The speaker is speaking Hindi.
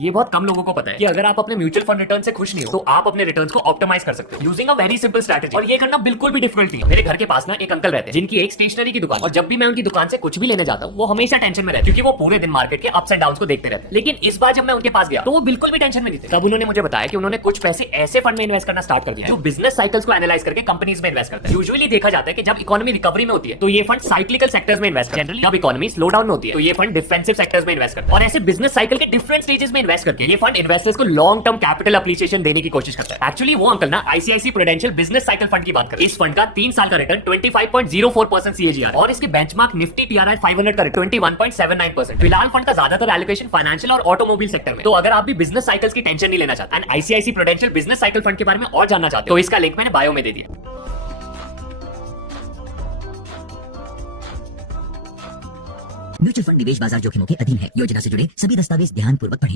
ये बहुत कम लोगों को पता है कि अगर आप अपने म्यूचुअल फंड रिटर्न से खुश नहीं हो तो आप अपने रिटर्न्स को ऑप्टिमाइज कर सकते हो using a very simple strategy. और ये करना बिल्कुल भी डिफिकल्ट नहीं है। मेरे घर के पास ना एक अंकल रहते हैं जिनकी एक स्टेशनरी की दुकान, और जब भी मैं उनकी दुकान से कुछ भी लेने जाता हूँ वो हमेशा टेंशन में रहते हैं क्योंकि वो पूरे दिन मार्केट के अप्स एंड डाउन्स को देखते रहते हैं। लेकिन इस बार जब मैं उनके पास गया तो वो बिल्कुल भी टेंशन में नहीं थे। तब उन्होंने मुझे बताया कि उन्होंने कुछ पैसे ऐसे फंड में इन्वेस्ट करना स्टार्ट कर दिया जो बिजनेस साइकिल्स को एनालाइज करके कंपनीज में इन्वेस्ट करते हैं। यूजुअली देखा जाता है कि जब इकोनॉमी रिकवरी में होती है तो ये फंड साइक्लिकल सेक्टर्स में इन्वेस्ट करते हैं। जनरली जब इकोनॉमी स्लो डाउन में होती है तो ये फंड डिफेंसिव सेक्टर्स में इन्वेस्ट करते हैं। और ऐसे बिजनेस साइकिल के डिफरेंट स्टेजेस में इन्वेस्ट करके ये फंड इन्वेस्टर्स को लॉन्ग टर्म कैपिटल एप्रिसिएशन देने की कोशिश करता है। एक्चुअली वो अंकल ना ICICI prudential business cycle fund की बात करते हैं। इस फंड का 3 साल का रिटर्न 25.04% CAGR और इसके बेंचमार्क निफ्टी TRI 500 का 21.79%। फिलहाल फंड का ज्यादातर एलोकेशन फाइनेंशियल और ऑटोमोबाइल सेक्टर में। तो अगर आप भी बिजनेस साइकिल्स की टेंशन नहीं लेना चाहते and ICICI prudential business cycle fund के बारे में और जानना चाहते हो तो इसका लिंक मैंने बायो में दे दिया। म्यूचुअल फंड निवेश बाजार जोखिमों के अधीन है। योजना से जुड़े सभी दस्तावेज ध्यानपूर्वक पढ़ें।